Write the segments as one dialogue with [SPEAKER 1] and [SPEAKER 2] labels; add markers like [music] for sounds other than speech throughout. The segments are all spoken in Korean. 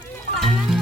[SPEAKER 1] 김장 [laughs]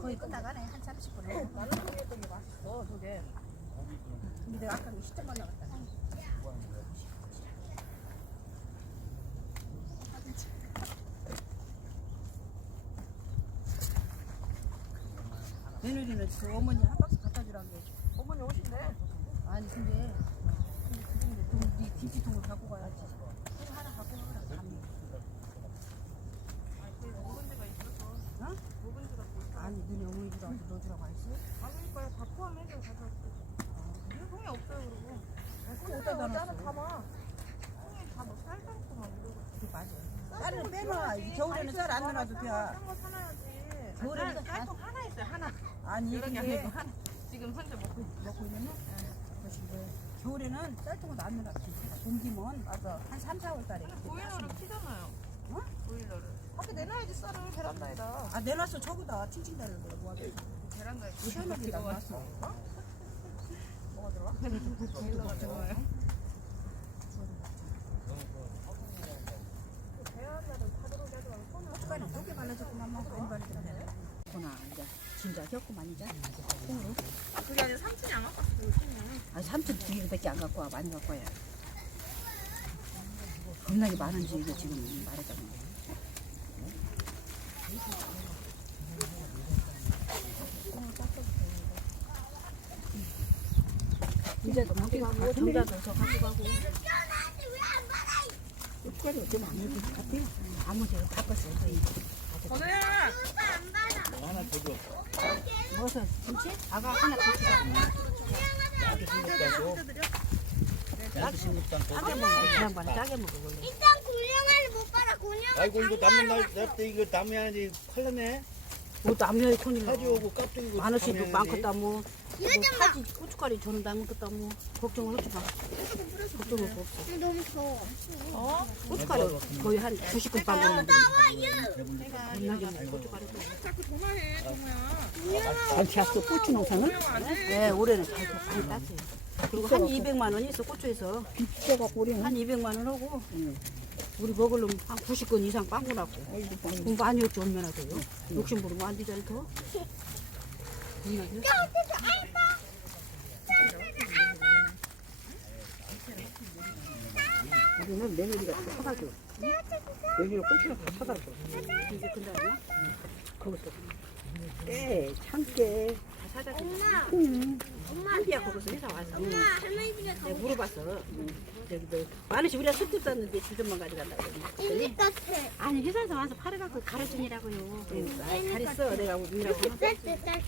[SPEAKER 2] 거의 끝나가네. 한 30분 나는 되게 맛있어 저게 근데 내가 아까 시점 만나갔다. 며느리는 그 어머니 한 박스 갖다 주라는 게 어머니 오신대? 아니 근데 근데 그중에 돈, 네 김치통을 갖고 가야지. 하나 갖고 가라 감이 어? 아니 너네 했어?
[SPEAKER 3] 아 그러니까 다 포함해서 가져왔어. 이게 통이 없어요 그러고.
[SPEAKER 2] 그거 어디다?
[SPEAKER 3] 따로 담아. 통에 다뭐 쌀쌀고 막 이러고.
[SPEAKER 2] 그게 맞아
[SPEAKER 4] 쌀은 빼놔. 이 겨울에는 쌀 안 넣어놔도 돼.
[SPEAKER 3] 싼거 사놔야지.
[SPEAKER 2] 겨울에는
[SPEAKER 3] 쌀- 쌀통 하나 있어요 하나.
[SPEAKER 4] 아니,
[SPEAKER 3] 여러 개
[SPEAKER 4] 근데
[SPEAKER 3] 아니고 하나. 지금 혼자 먹고.
[SPEAKER 2] 먹고 있는 그것이 이제 겨울에는 쌀통을 안 넣어놨지 봄기면
[SPEAKER 3] 맞아.
[SPEAKER 2] 한 3, 4월 달에
[SPEAKER 3] 보일러를. 키잖아요.
[SPEAKER 2] 어?
[SPEAKER 3] 보일러를. 밖에 내놔야지 쌀을 베란다에다.
[SPEAKER 2] 아 내놨어 저거다 거야 뭐하게
[SPEAKER 3] 베란다에.
[SPEAKER 2] 시원하게 구나 이제
[SPEAKER 3] 삼촌이 안 갖고
[SPEAKER 2] 와 많이 갖고 와야 겁나게 많은지 이게 지금 말 이제 갖고 가고 정자도 저 갖고 가고 숟가락이 좀안 해도 같아요 아무 데나 바꿨어요 저희
[SPEAKER 3] 건우야.
[SPEAKER 2] 김치? 아가 하나 더 주자.
[SPEAKER 5] 야수 신입장
[SPEAKER 2] 짜게 먹어. 그냥 반 짜게 먹어 원래.
[SPEAKER 3] 일단 공룡을 못 봐라 공룡
[SPEAKER 5] 아이고 이거 남는 날때 이거 담아야지 큰일 나네
[SPEAKER 2] 뭐 남녀의 콘이
[SPEAKER 5] 사주오고 깍두기고
[SPEAKER 2] 만 원씩도
[SPEAKER 5] 담아야지.
[SPEAKER 2] 많고 따뭐 뭐
[SPEAKER 3] 이거 좀 봐.
[SPEAKER 2] 사지 고춧가루 저는 것도 뭐 걱정을 하지 마. 걱정을 거 없어.
[SPEAKER 3] 너무 더워
[SPEAKER 2] 고춧가루 거의 한 90근 빵 먹는데. 겁나게 먹어 고춧가루.
[SPEAKER 1] 잘 키웠어 고추 농사는?
[SPEAKER 2] 네 올해는 잘 많이 땄어요. 그리고 한 200만 원이 있어 고추에서
[SPEAKER 1] 비싸갖고 우리는
[SPEAKER 2] 한 200만 원 하고 우리 먹으려면 한 90건 이상 빵꾸라고. 그럼 많이 없지 얼마나 돼요? 욕심 부리면 안 되잖아 더.
[SPEAKER 1] 우리는 며느리가 다 사다 줘. 며느리가 고추를 다 사다 줘.
[SPEAKER 2] 이제 아니야?
[SPEAKER 1] 거기서 깨, 참깨.
[SPEAKER 2] 다 사다 줘.
[SPEAKER 3] 엄마
[SPEAKER 1] 응.
[SPEAKER 2] 한비야 거기서 회사 와서.
[SPEAKER 3] 엄마 할머니들이
[SPEAKER 2] 내가 물어봤어. 저기 너 많으시 우리가 섞여 쌌는데 주전만 가져간다고 그랬더니
[SPEAKER 3] 인기 같아
[SPEAKER 2] 아니 회사에서 와서 팔아갖고 아이, 잘 있어 내가 우리라고.
[SPEAKER 3] 쌀때 쌀때